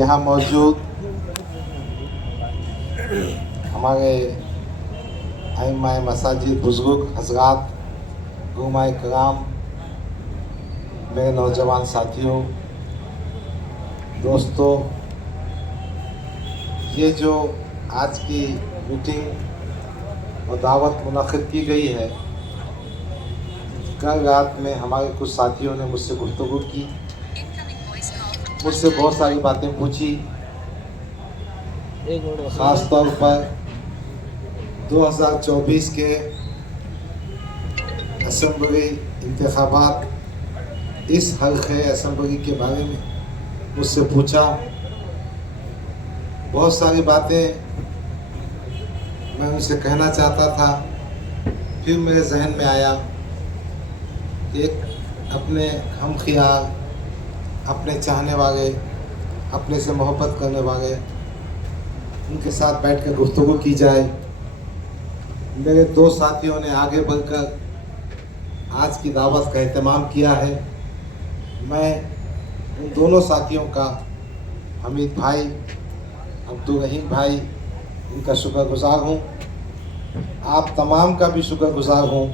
यहाँ मौजूद हमारे आइम्माए मसाजिद बुजुर्ग हजरात, उलमाए कराम, मेरे नौजवान साथियों, दोस्तों, ये जो आज की मीटिंग और दावत मुनक़िद की गई है, कल रात में हमारे कुछ साथियों ने मुझसे गुफ्तगू की, मुझसे बहुत सारी बातें पूछी। ख़ास तौर पर 2024 के असम्बली इंतख़ाबात, इस हल्क़े असम्बली के बारे में मुझसे पूछा। बहुत सारी बातें मैं उनसे कहना चाहता था, फिर मेरे जहन में आया एक अपने हम ख़याल, अपने चाहने वाले, अपने से मोहब्बत करने वाले, उनके साथ बैठकर गुफ्तगू की जाए। मेरे दो साथियों ने आगे बढ़कर आज की दावत का एहतमाम किया है। मैं उन दोनों साथियों का, हमीद भाई, अब्दुल रहीम भाई, इनका शुक्रगुज़ार हूँ। आप तमाम का भी शुक्रगुज़ार हूँ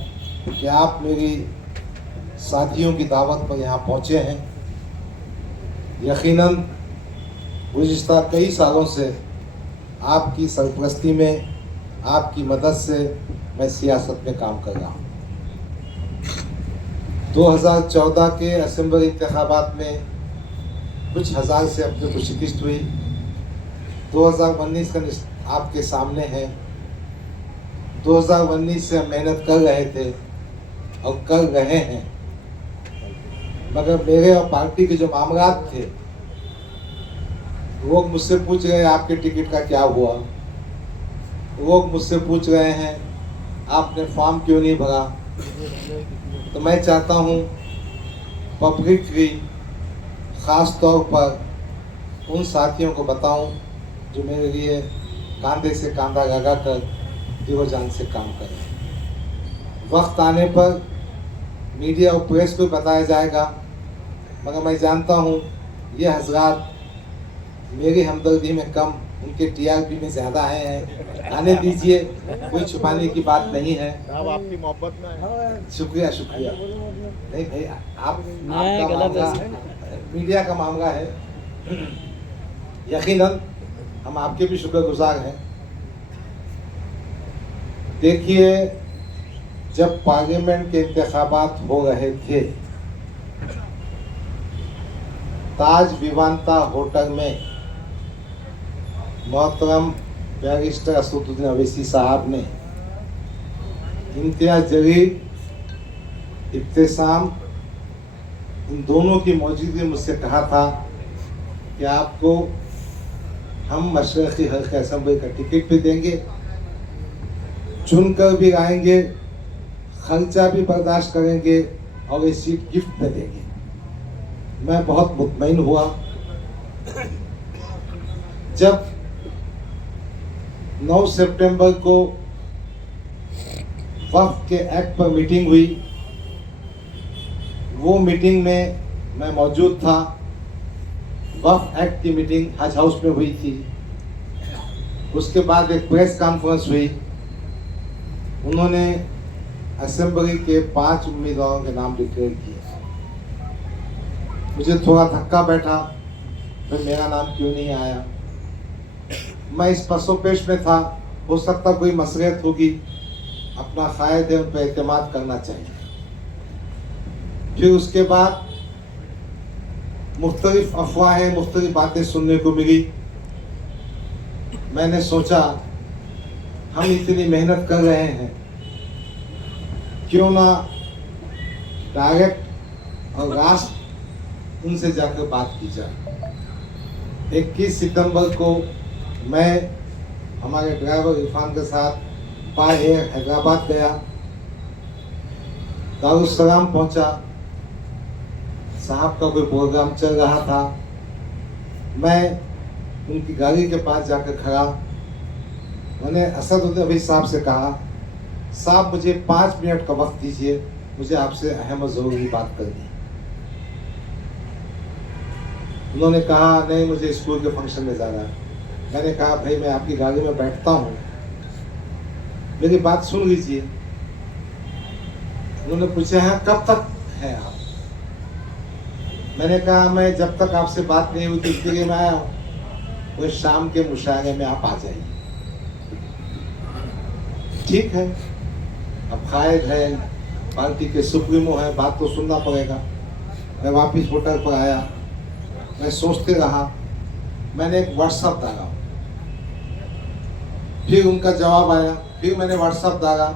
कि आप मेरी साथियों की दावत पर यहाँ पहुँचे हैं। यकीनन गुज़िश्ता कई सालों से आपकी सरपरस्ती में, आपकी मदद से मैं सियासत में काम कर रहा हूँ। 2014 के असम्बली इंतख़ाबात में कुछ हज़ार से अपने को शिकस्त हुई। 2019 का आपके सामने है। 2019 से हम मेहनत कर रहे थे और कर रहे हैं, मगर मेरे और पार्टी के जो मामलात थे, लोग मुझसे पूछ रहे हैं आपके टिकट का क्या हुआ। लोग मुझसे पूछ रहे हैं आपने फॉर्म क्यों नहीं भरा। तो मैं चाहता हूँ पब्लिकली, ख़ास तौर पर उन साथियों को बताऊं जो मेरे लिए कंधे से कंधा लगा कर दिलो जान से काम करें। वक्त आने पर मीडिया और प्रेस को बताया जाएगा, मगर मैं जानता हूँ ये हजरात मेरी हमदर्दी में कम, उनके टीआरपी में ज़्यादा हैं। आने दीजिए, कोई छुपाने की बात नहीं है। आपकी मोहब्बत में शुक्रिया शुक्रिया। नहीं भाई, आपका मामला मीडिया का मामला है। यकीनन हम आपके भी शुक्रगुजार हैं। देखिए, जब पार्लियामेंट के इंतखाबात हो रहे थे, ताज विवांता होटल में मोहतरम बैरिस्टर असदुद्दीन अवैसी साहब ने इम्तियाज जलील, इब्तिसाम, इन दोनों की मौजूदगी में मुझसे कहा था कि आपको हम मशरक़ी हल्क़े असम्बली का टिकट भी देंगे, चुनकर भी लाएंगे, खर्चा भी बर्दाश्त करेंगे और ये सीट गिफ्ट में देंगे। मैं बहुत मुतमईन हुआ। जब 9 सितंबर को वक्फ के एक्ट पर मीटिंग हुई, वो मीटिंग में मैं मौजूद था। वक्फ एक्ट की मीटिंग हज हाउस में हुई थी। उसके बाद एक प्रेस कॉन्फ्रेंस हुई। उन्होंने असेंबली के 5 उम्मीदवारों के नाम डिक्लेयर किए। मुझे थोड़ा धक्का बैठा, फिर मेरा नाम क्यों नहीं आया। मैं इस पसोपेश में था, हो सकता कोई मसलियत होगी, अपना क़ायद है, उन पर एतमाद करना चाहिए। फिर उसके बाद मुख्तलिफ अफवाहें, मुख्तलिफ बातें सुनने को मिली। मैंने सोचा हम इतनी मेहनत कर रहे हैं, क्यों ना डायरेक्ट और राष्ट्र उनसे जाकर बात की जाए। 21 सितंबर को मैं हमारे ड्राइवर इरफान के साथ बाय एयर हैदराबाद गया, दारुस्सलाम पहुंचा। साहब का कोई प्रोग्राम चल रहा था। मैं उनकी गाड़ी के पास जाकर खड़ा। मैंने असदुद्दीन अवैसी साहब से कहा, साहब मुझे 5 मिनट का वक्त दीजिए, मुझे आपसे अहम और ज़रूरी बात करनी है। उन्होंने कहा नहीं मुझे स्कूल के फंक्शन में जाना है। मैंने कहा भाई मैं आपकी गाड़ी में बैठता हूँ, मेरी बात सुन लीजिए। उन्होंने पूछा है कब तक है आप? मैंने कहा मैं जब तक आपसे बात नहीं हुई इस जगह में आया हूँ, वो शाम के मुशायरे में आप आ जाइए। ठीक है, अब कायद है, पार्टी के सुप्रीमो है, बात तो सुनना पड़ेगा। मैं वापिस होटल पर आया, मैं सोचते रहा, मैंने एक व्हाट्सएप डाला, फिर उनका जवाब आया, फिर मैंने व्हाट्सएप डाला।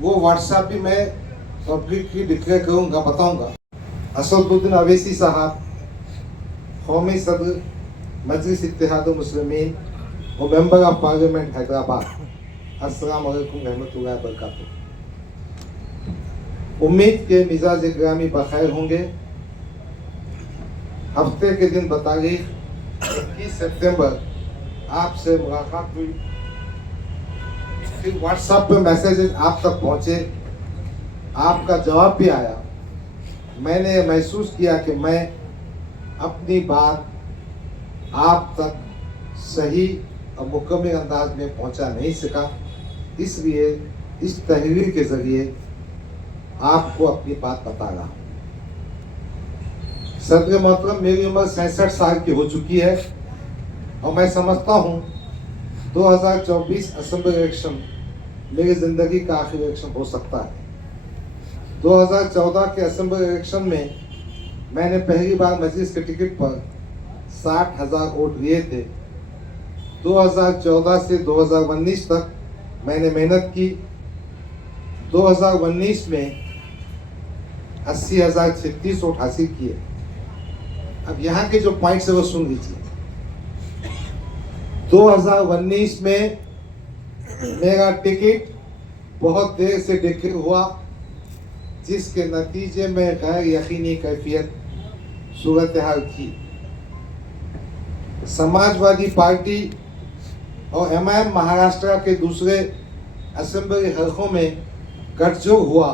वो व्हाट्सएप भी मैं पब्लिकली डिक्लेयर करूँगा, बताऊँगा। असदुद्दीन अवैसी साहब, कौमी सदर मजलिस इत्तेहादुल मुस्लिमीन और मेंबर ऑफ पार्लियामेंट हैदराबाद, अस्सलाम वालेकुम रहमतुल्लाहि व बरकातुहू। उम्मीद के मिजाज ग्रामी बखैर होंगे। हफ्ते के दिन तारीख 21 सितंबर आपसे मुलाकात हुई, फिर व्हाट्सएप पे मैसेजेस आप तक पहुंचे, आपका जवाब भी आया। मैंने महसूस किया कि मैं अपनी बात आप तक सही और मुकम्मल अंदाज में पहुंचा नहीं सका, इसलिए इस तहरीर के ज़रिए आपको अपनी बात बता रहा हूँ। सदर मोहतरम, मेरी उम्र 67 साल की हो चुकी है और मैं समझता हूँ 2024 असेंबली इलेक्शन मेरी ज़िंदगी का आखिरी इलेक्शन हो सकता है। 2014 के असेंबली इलेक्शन में मैंने पहली बार मजलिस के टिकट पर 60,000 वोट लिए थे। 2014 से 2019 तक मैंने मेहनत की। 2019 में 80,036 वोट हासिल किए। अब यहाँ के जो पॉइंट्स है वो सुन लीजिए। 2019 में मेरा टिकट बहुत देर से डिक्लेयर हुआ, जिसके नतीजे में गैर यकीनी कैफियत सूरत हाल थी। समाजवादी पार्टी और एमआईएम महाराष्ट्र के दूसरे असेंबली हलकों में गठजोड़ हुआ,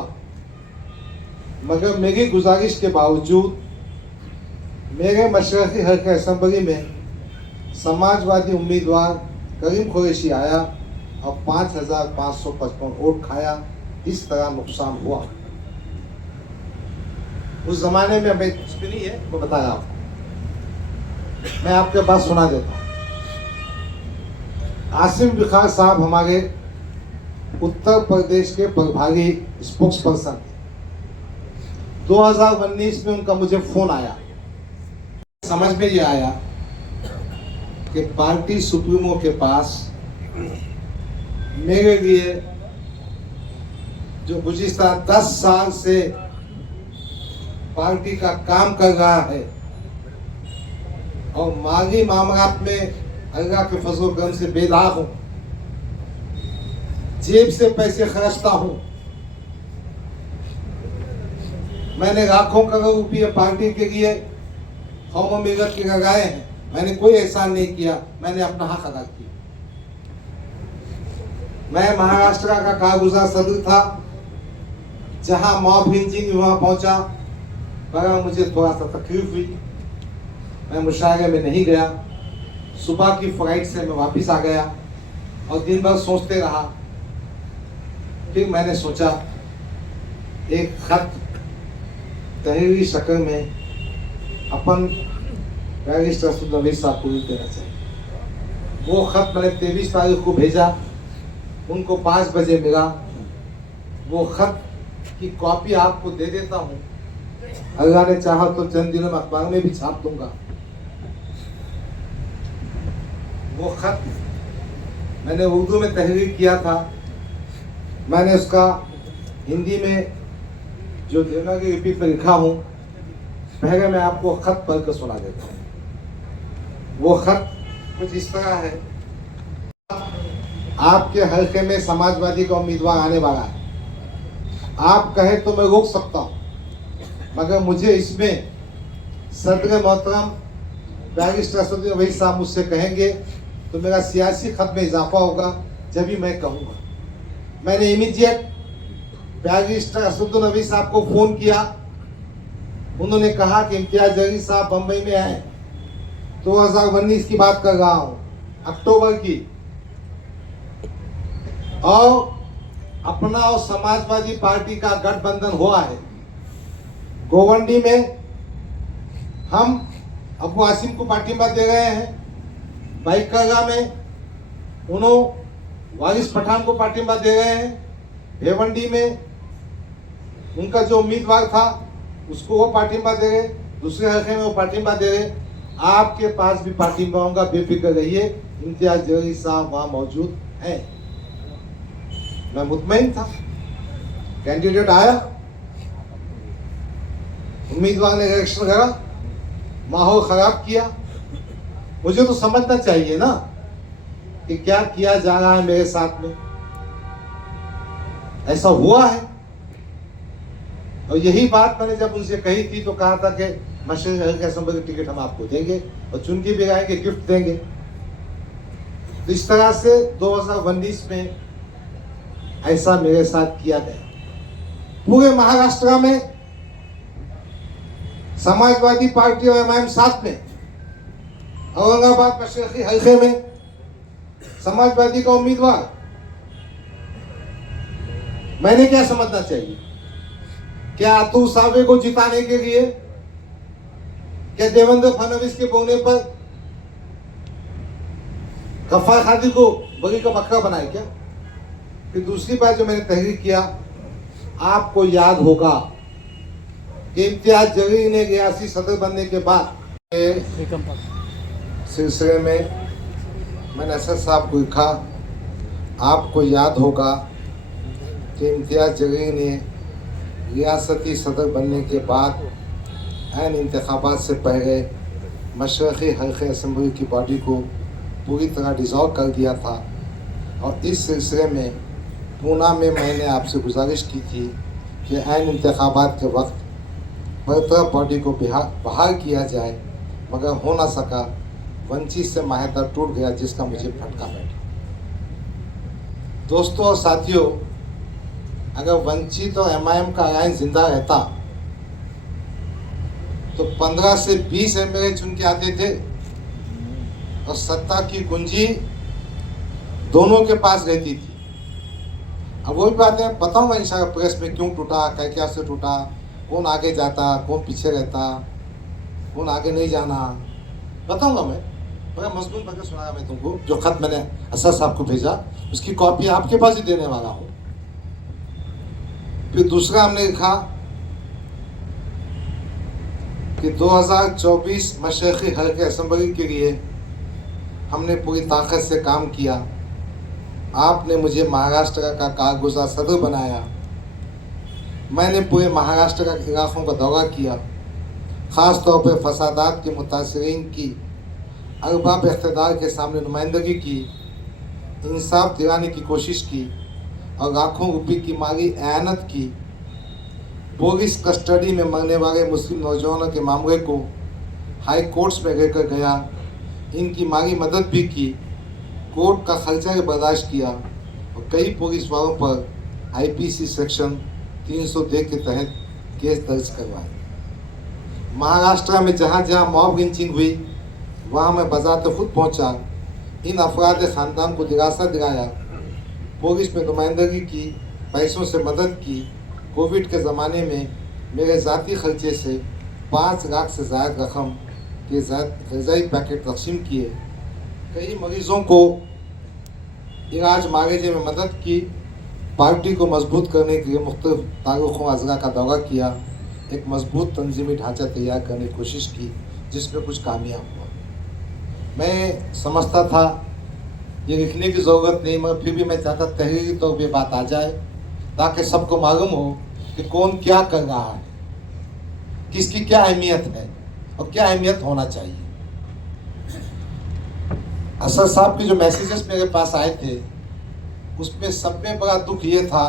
मगर मेरी गुजारिश के बावजूद मेरे मशरक़ी हल्के असेंबली में समाजवादी उम्मीदवार करीम कुरैशी आया और 5,555 वोट खाया। इस तरह नुकसान हुआ। उस जमाने में मैं कुछ भी नहीं है, मैं बता रहा हूँ, मैं आपके पास सुना देता हूँ। आसिम बिखार साहब हमारे उत्तर प्रदेश के प्रभारी स्पोक्स पर्सन थे। 2019 में उनका मुझे फोन आया, समझ में ये आया कि पार्टी सुप्रीमो के पास मेरे लिए जो गुज़िश्ता 10 साल से पार्टी का काम कर रहा है और माली मामलात में अल्लाह के फजल करम से बेदाग हूँ, जेब से पैसे खर्चता हूँ। मैंने लाखों करोड़ रुपये पार्टी के लिए कौम मिलत के लगाए हैं। मैंने कोई एहसान नहीं किया, मैंने अपना हक अदा किया। मैं महाराष्ट्र का कारगुजार सदर था, जहां मॉब लिंचिंग वहां पहुंचा, पर मुझे थोड़ा सा तकलीफ हुई। मैं मुशायरे में नहीं गया। सुबह की फ्लाइट से मैं वापस आ गया और दिन भर सोचते रहा। फिर मैंने सोचा एक खत तहरीरी शक्ल में अपन बैरिस्टर असदुद्दीन अवैसी साहब को देना चाहिए। वो खत मैंने 23 तारीख को भेजा, उनको 5 बजे मिला। वो खत की कॉपी आपको दे देता हूँ, अल्लाह ने चाहा तो चंद दिनों में अखबार में भी छाप दूंगा। वो खत मैंने उर्दू में तहरीर किया था। मैंने उसका हिंदी में जो देवनागरी लिपि पर लिखा हूँ, पहले मैं आपको खत पढ़ कर सुना देता हूँ। वो खत कुछ इस तरह है। आपके हल्के में समाजवादी का उम्मीदवार आने वाला है। आप कहे तो मैं रोक सकता हूँ, मगर मुझे इसमें सदर मोहतरम बैरिस्टर असदुद्दीन अवैसी साहब मुझसे कहेंगे तो मेरा सियासी खत में इजाफा होगा, जब भी मैं कहूँगा। मैंने इमीडिएट बैरिस्टर असदुद्दीन अवैसी साहब को फ़ोन किया। उन्होंने कहा कि इम्तियाज़ जलील साहब बम्बई में आए, 2019 की बात कर रहा हूं, अक्टूबर की। और अपना और समाजवादी पार्टी का गठबंधन हुआ है। गोवंडी में हम अबू आसिम को पार्टिंबा दे रहे हैं। बाइकरगा में उन्होंने वारिस पठान को पार्टिंबा दे रहे हैं। भेवंडी में उनका जो उम्मीदवार था उसको वो पार्टिंबा दे रहे, दूसरे हल्के में वो पार्टिंबा दे रहे। आपके पास भी पार्टिंबा होगा, बेफिक्र रहिए। इम्तियाज जलील साहब वहां मौजूद हैं। मैं मुतमईन था। कैंडिडेट आया, उम्मीदवार ने इलेक्शन करा, माहौल खराब किया। मुझे तो समझना चाहिए ना कि क्या किया जा रहा है मेरे साथ में। ऐसा हुआ है। और यही बात मैंने जब उनसे कही थी तो कहा था कि मशरक़ी हल्के असेंबली की टिकट हम आपको देंगे और चुन के भी आएंगे, गिफ्ट देंगे। तो इस तरह से 2019 में ऐसा मेरे साथ किया गया। पूरे महाराष्ट्र में समाजवादी पार्टी और एमआईएम साथ में, औरंगाबाद मशरक़ी हल्के में समाजवादी का उम्मीदवार। मैंने क्या समझना चाहिए? क्या अतुल सावे को जिताने के लिए, क्या देवेंद्र फडणवीस के बोने पर गफ्फार खादी को बगी का बकरा बनाए क्या? फिर दूसरी बात जो मैंने तहरीर किया, आपको याद होगा कि इम्तियाज जलील ने रियासी सदर बनने के बाद सिलसिले में मैंने असद साहब को लिखा, आपको याद होगा कि इम्तियाज जलील ने रियासती सदर बनने के बाद ऐन इंतखाबात से पहले मशरक़ी हल्के असेंबली की बॉडी को पूरी तरह डिज़ॉल्व कर दिया था। और इस सिलसिले में पूना में मैंने आपसे गुजारिश की थी कि ऐन इंतखाबात के वक्त बरतरफ बॉडी को बहाल किया जाए, मगर हो ना सका। वंचित से माहिदा टूट गया, जिसका मुझे फटका बैठा। दोस्तों और साथियों, अगर वंचित और एमआईएम का अलायंस जिंदा रहता तो 15 से 20 एमएलए चुन के आते थे और सत्ता की कुंजी दोनों के पास रहती थी। अब वही बातें बताऊंगा इंशाल्लाह प्रेस में, क्यों टूटा, क्या से टूटा, कौन आगे जाता, कौन पीछे रहता, कौन आगे नहीं जाना, बताऊंगा मैं। बड़ा मजबूत करके सुनाया मैं तुमको। जो खत मैंने असद साहब को भेजा उसकी कॉपी आपके पास ही देने वाला हूँ। फिर दूसरा हमने लिखा कि 2024 मशरक़ी हल्के असेंबली के लिए हमने पूरी ताकत से काम किया। आपने मुझे महाराष्ट्र का कारगुजार सदर बनाया। मैंने पूरे महाराष्ट्र का इलाकों का दौरा किया, ख़ास तौर पर फसादात के मुतासरीन की अरबाब इख्तिदार के सामने नुमाइंदगी की, इंसाफ दिलाने की कोशिश की और लाखों रुपये की माली एयानत की। पुलिस कस्टडी में मरने वाले मुस्लिम नौजवानों के मामले को हाई कोर्ट्स में लेकर गया, इनकी माली मदद भी की, कोर्ट का खर्चा भी बर्दाश्त किया और कई पुलिस वालों पर आईपीसी सेक्शन 302 के तहत केस दर्ज करवाए। महाराष्ट्र में जहाँ जहाँ मॉब लिंचिंग हुई वहाँ मैं बजाते खुद पहुँचा, इन अफराद ख़ानदान को दिलासा दिलाया, पुलिस में नुमाइंदगी की, पैसों से मदद की। कोविड के ज़माने में मेरे ज़ाती खर्चे से 5 लाख से ज़्यादा रकम के ग़िज़ाई पैकेट तकसीम किए। कई मरीज़ों को इलाज मांगने में मदद की। पार्टी को मजबूत करने के लिए मुख्तलिफ ताल्लुक़ों अज़ला का दौरा किया। एक मजबूत तंजीमी ढांचा तैयार करने की कोशिश की, जिसमें कुछ कामयाब हुआ। मैं समझता था ये लिखने की ज़रूरत नहीं, मगर फिर भी मैं चाहता तहरीरी तौर पर बात आ जाए ताकि सबको मालूम हो कि कौन क्या कर रहा है, किसकी क्या अहमियत है और क्या अहमियत होना चाहिए। असद साहब के जो मैसेजेस मेरे पास आए थे उसमें सब में बड़ा दुख ये था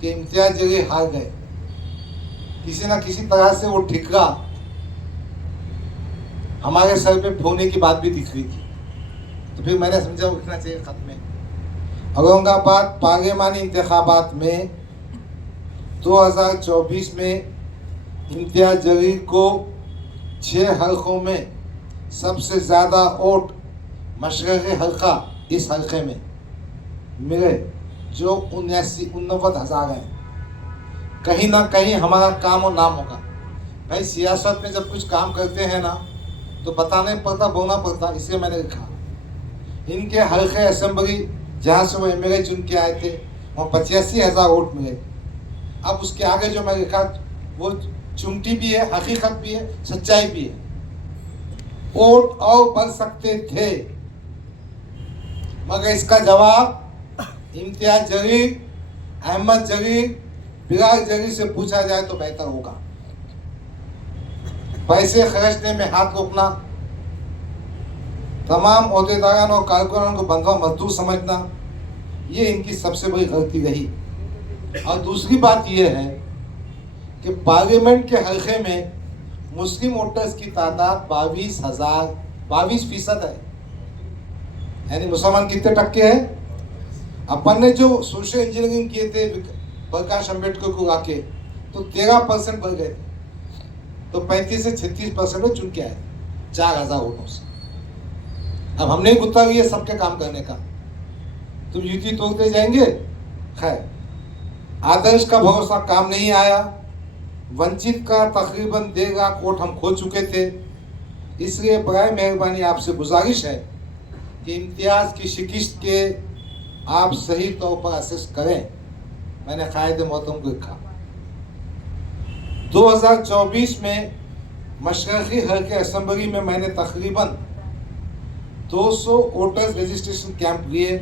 कि इम्तियाज जलील हार गए। किसी ना किसी तरह से वो ठिकरा हमारे सर पे फोड़ने की बात भी दिख रही थी। तो फिर मैंने समझा वो लिखना चाहिए खत में। औरंगाबाद पार्लिमानी इंतखाबात में 2024 में इम्तियाज जलील को 6 हलकों में सबसे ज़्यादा वोट मशरक़ी हल्का इस हल्के में मिले, जो 89-89 हैं। कहीं ना कहीं हमारा काम और नाम होगा। भाई सियासत में जब कुछ काम करते हैं ना तो बताना नहीं पड़ता, बोलना पड़ता, इसलिए मैंने लिखा। इनके हल्के असेंबली जहाँ से वो एमएलए चुन के आए थे वहाँ 85,000 वोट मिले। अब उसके आगे जो मैं लिखा वो चुमटी भी है, हकीकत भी है, सच्चाई भी है। वोट और बढ़ सकते थे, मगर इसका जवाब इम्तियाज जलील, अहमद जलील, बिलाल जलील से पूछा जाए तो बेहतर होगा। पैसे खर्चने में हाथ रोकना, तमाम ओहदेदारों और कारकुनों को बंधुआ मजदूर समझना, ये इनकी सबसे बड़ी गलती रही। और दूसरी बात यह है कि पार्लियामेंट के हल्के में मुस्लिम वोटर्स की तादाद 22% है। यानी मुसलमान कितने टक्के हैं? अपन ने जो सोशल इंजीनियरिंग किए थे प्रकाश अम्बेडकर को आके तो 13% बढ़ गए थे, तो 35 से 36% में चुन के आए 4,000 वोटों से। अब हमने गुत्ता लिया सबके काम करने का, तुम युति तोड़ते जाएंगे। खैर, आदर्श का भरोसा काम नहीं आया। वंचित का तकरीबन 1.5 लाख वोट हम खो चुके थे। इसलिए बराए मेहरबानी आपसे गुजारिश है कि इम्तियाज की शिकस्त के आप सही तौर पर असेस करें। मैंने कायदे मोहतरम को लिखा। 2024 में मशरक़ी हल्के असेंबली में मैंने तकरीबन 200 वोटर्स रजिस्ट्रेशन कैंप लिए।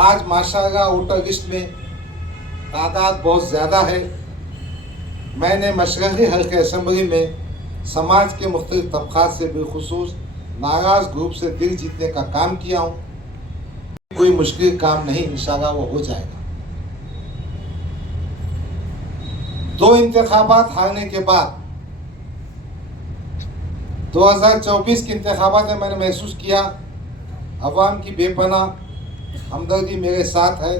आज माशाअल्लाह वोटर लिस्ट में तादाद बहुत ज़्यादा है। मैंने मशरक़ी हल्के असेंबली में समाज के मुख्तलिफ तबक़ात से बिलखुसूस नाराज़ ग्रुप से दिल जीतने का काम किया हूँ। कोई मुश्किल काम नहीं, इंशाअल्लाह वो हो जाएगा। 2 इंतखाबात हारने के बाद 2024 के इंतखाबात में मैंने महसूस किया अवाम की बेपनाह हमदर्दी मेरे साथ है।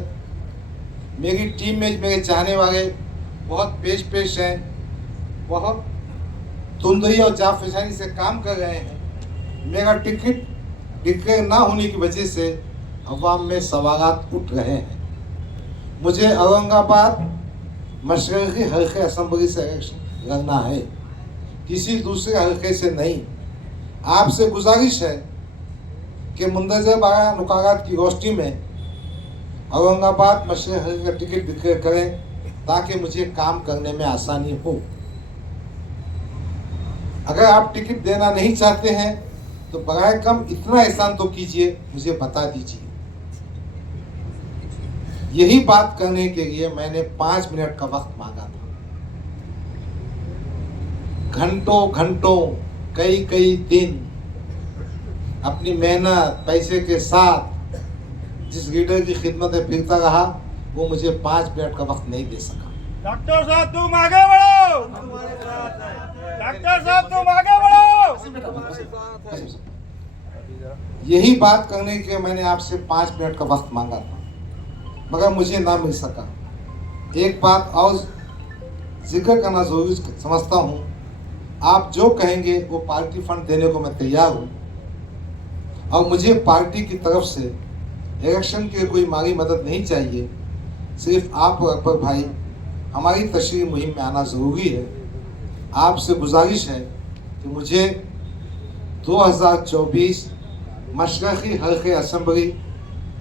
मेरी टीम में मेरे चाहने वाले बहुत पेश हैं, बहुत धुंधली और जाफिशानी से काम कर रहे हैं। मेरा टिकट डिक्लेयर ना होने की वजह से अवाम में सवालात उठ रहे हैं। मुझे औरंगाबाद मशरक़ी हल्के असेंबली से इलेक्शन लड़ना है, किसी दूसरे हल्के से नहीं। आपसे गुजारिश है कि मुंदरजा बारह नुकारात की रोशनी में औरंगाबाद मशरक़ी हल्के का टिकट डिक्लेयर करें ताकि मुझे काम करने में आसानी हो। अगर आप टिकट देना नहीं चाहते हैं तो बराए कम इतना एहसान तो कीजिए, मुझे बता दीजिए। यही बात करने के लिए मैंने 5 मिनट का वक्त मांगा था। घंटों कई दिन अपनी मेहनत पैसे के साथ जिस लीडर की खिदमत में फिरता रहा, वो मुझे 5 मिनट का वक्त नहीं दे सका। डॉक्टर साहब तुम आगे बढ़ो, डॉक्टर साहब तुम आगे बढ़ो। यही बात करने के मैंने आपसे 5 मिनट का वक्त मांगा था, मगर मुझे ना मिल सका। एक बात और जिक्र करना जरूरी समझता हूँ, आप जो कहेंगे वो पार्टी फंड देने को मैं तैयार हूँ, और मुझे पार्टी की तरफ से इलेक्शन के कोई माली मदद नहीं चाहिए। सिर्फ आप और अकबर भाई हमारी तशरीह मुहिम में आना ज़रूरी है। आपसे गुजारिश है कि मुझे 2024 मशरक़ी हल्के असेंबली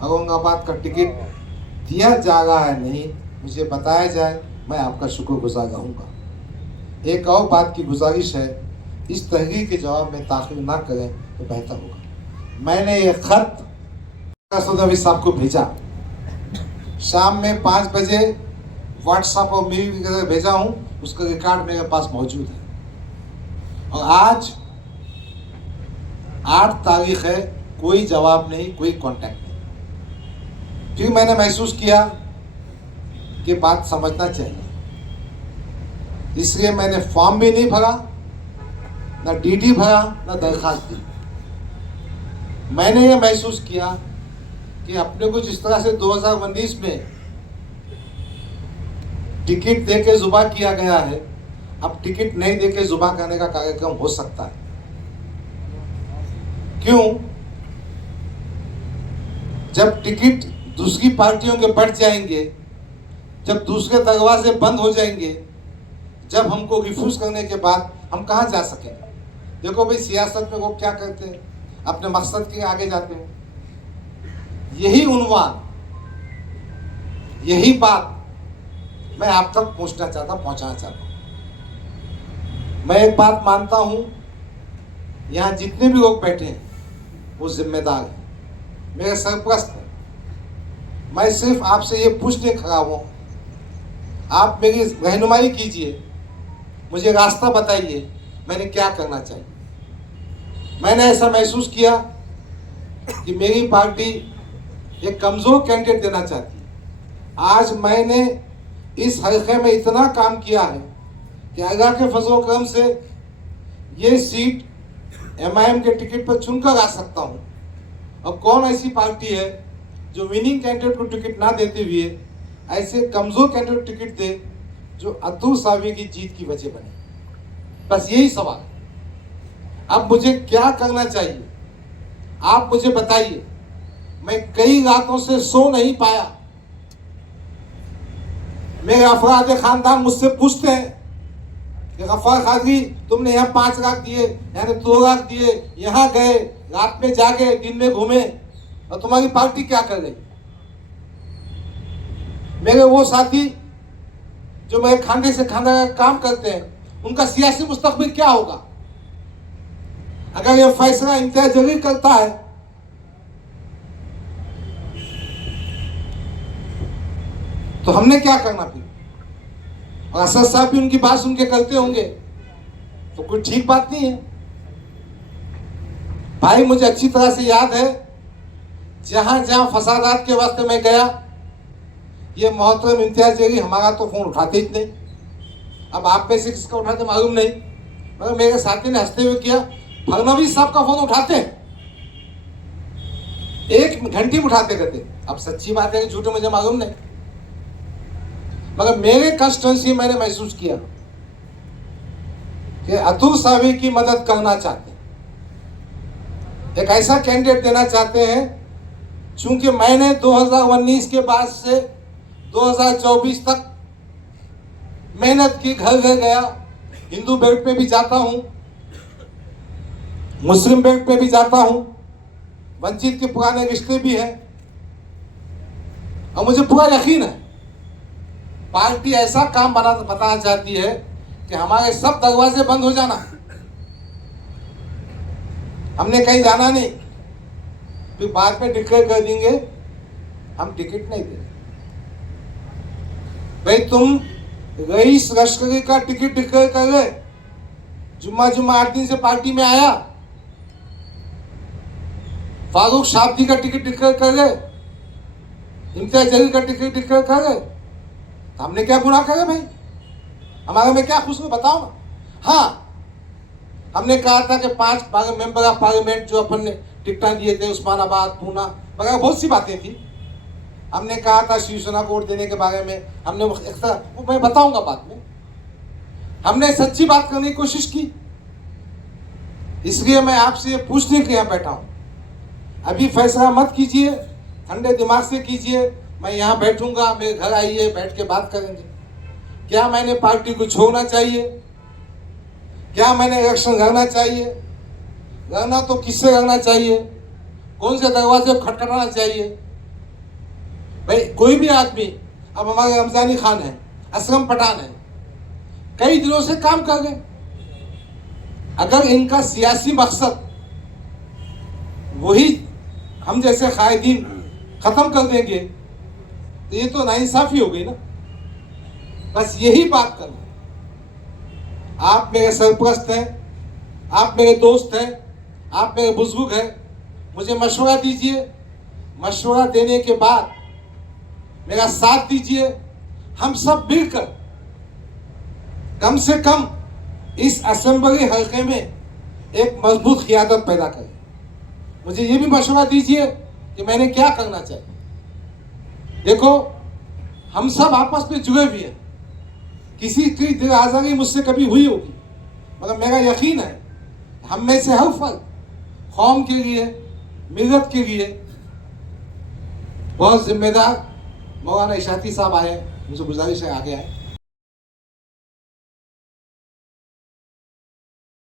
औरंगाबाद का टिकट दिया जा रहा है नहीं, मुझे बताया जाए, मैं आपका शुक्रगुजार रहूँगा। एक और बात की गुजारिश है, इस तहरीर के जवाब में ताख़ीर ना करें तो बेहतर होगा। मैंने ये ख़त नबी साहब को भेजा, शाम में 5 बजे व्हाट्सएप और मेल वगैरह भेजा हूँ, उसका रिकॉर्ड मेरे पास मौजूद है। और आज 8 तारीख है, कोई जवाब नहीं, कोई कांटेक्ट नहीं। फिर मैंने महसूस किया कि बात समझना चाहिए, इसलिए मैंने फॉर्म भी नहीं भरा, ना डीडी भरा, ना दरखास्त दी। मैंने ये महसूस किया कि अपने को जिस तरह से 2019 में टिकट दे के जुबा किया गया है, अब टिकट नहीं दे के जुबा करने का कार्यक्रम हो सकता है। क्यों? जब टिकट दूसरी पार्टियों के बढ़ जाएंगे, जब दूसरे दरवाजे बंद हो जाएंगे, जब हमको रिफ्यूज करने के बाद हम कहाँ जा सकेंगे? देखो भाई, सियासत में वो क्या करते हैं, अपने मकसद के आगे जाते हैं। यही उन्वान, यही बात मैं आप तक पहुंचाना चाहता हूं। मैं एक बात मानता हूं, यहाँ जितने भी लोग बैठे हैं वो जिम्मेदार हैं, मेरे सरपरस्त हैं। मैं सिर्फ आपसे ये पूछने खड़ा हूं, आप मेरी रहनुमाई कीजिए, मुझे रास्ता बताइए, मैंने क्या करना चाहिए। मैंने ऐसा महसूस किया कि मेरी पार्टी एक कमज़ोर कैंडिडेट देना चाहती है। आज मैंने इस हल्के में इतना काम किया है कि अल्लाह के फजल करम से ये सीट MIM के टिकट पर चुनकर आ सकता हूँ। और कौन ऐसी पार्टी है जो विनिंग कैंडिडेट को टिकट ना देते हुए ऐसे कमज़ोर कैंडिडेट टिकट दे जो अतुल सावी की जीत की वजह बने? बस यही सवाल है। अब मुझे क्या करना चाहिए, आप मुझे बताइए। मैं कई रातों से सो नहीं पाया। मेरे अफराद खानदान मुझसे पूछते हैं कि गफ्फार कादरी, तुमने यहाँ 5 लाख दिए, यानी 2 लाख दिए, यहाँ गए, रात में जागे, दिन में घूमे, और तुम्हारी पार्टी क्या कर रही? मेरे वो साथी जो मेरे खांधे से खांधा का काम करते हैं, उनका सियासी मुस्तकबिल क्या होगा अगर ये फैसला इम्तियाज जलील करता है? तो हमने क्या करना फिर? और असद साहब भी उनकी बात सुन के करते होंगे, तो कोई ठीक बात नहीं है। भाई, मुझे अच्छी तरह से याद है, जहां जहां फसादात के वास्ते मैं गया, ये मोहतरम इम्तियाज जलील हमारा तो फोन उठाते ही नहीं। अब आप में से किसका उठाते मालूम नहीं, मगर मेरे साथी ने हंसते हुए किया, फडणवीस साहब का फोन उठाते हैं, 1 घंटे उठाते रहते। अब सच्ची बात है कि झूठे मुझे मालूम नहीं, मगर मेरे कंस्टिट्यूंसी मैंने महसूस किया कि अतुल सावी की मदद करना चाहते हैं, एक ऐसा कैंडिडेट देना चाहते हैं। चूंकि मैंने 2019 के बाद से 2024 तक मेहनत की, घर घर गया, हिंदू बेल्ट पे भी जाता हूं, मुस्लिम बेल्ट पे भी जाता हूं, वंचित के पुराने रिश्ते भी हैं, और मुझे पूरा यकीन है पार्टी ऐसा काम बताना चाहती है कि हमारे सब दरवाजे बंद हो जाना, हमने कहीं जाना नहीं, फिर बाद में डिक्लेयर कर देंगे हम टिकट नहीं देंगे। भाई, तुम रईस लश्करी का टिकट डिक्लेयर कर गए, जुम्मा 8 दिन से पार्टी में आया, फारूक शाब्दी का टिकट डिक्लेयर कर गए, इम्तियाज जलील का टिकट डिक्लेयर कर गए, तो हमने क्या गुनाह करा भाई? हमारे में क्या खुशबू, बताओ ना। हाँ, हमने कहा था कि 5 मेंबर ऑफ पार्लियामेंट जो अपन ने टिकटा दिए थे, उस्मानाबाद, पूना वगैरह, बहुत सी बातें थी। हमने कहा था शिवसेना को वोट देने के बारे में, हमने वो मैं बताऊंगा बाद में। हमने सच्ची बात करने की कोशिश की, इसलिए मैं आपसे ये पूछने के यहाँ बैठा हूँ। अभी फैसला मत कीजिए, ठंडे दिमाग से कीजिए। मैं यहाँ बैठूंगा, मेरे घर आइए, बैठ के बात करेंगे। क्या मैंने पार्टी को छोड़ना चाहिए? क्या मैंने इलेक्शन लड़ना चाहिए? लड़ना तो किससे लड़ना चाहिए? कौन से दरवाजे खटखटाना चाहिए? भाई, कोई भी आदमी, अब हमारे रमजानी खान है, असलम पठान है, कई दिनों से काम कर गए। अगर इनका सियासी मकसद वही हम जैसे कायदीन खत्म कर देंगे, तो ये तो नाइंसाफी हो गई ना। बस यही बात करना। आप मेरे सरपरस्त हैं, आप मेरे दोस्त हैं, आप मेरे बुजुर्ग हैं, मुझे मशवरा दीजिए। मशवरा देने के बाद मेरा साथ दीजिए। हम सब मिलकर कम से कम इस असेंबली हल्के में एक मजबूत क़ियादत पैदा करें। मुझे ये भी मशवरा दीजिए कि मैंने क्या करना चाहिए। देखो, हम सब आपस में जुड़े हुए हैं, किसी की दिल आज़ारी मुझसे कभी हुई होगी, मगर मेरा यकीन है हम में से हर फर्द कौम के लिए, मिलत के लिए बहुत जिम्मेदार मौलाना इशाती साहब आए, मुझे गुजारिश है आगे आए।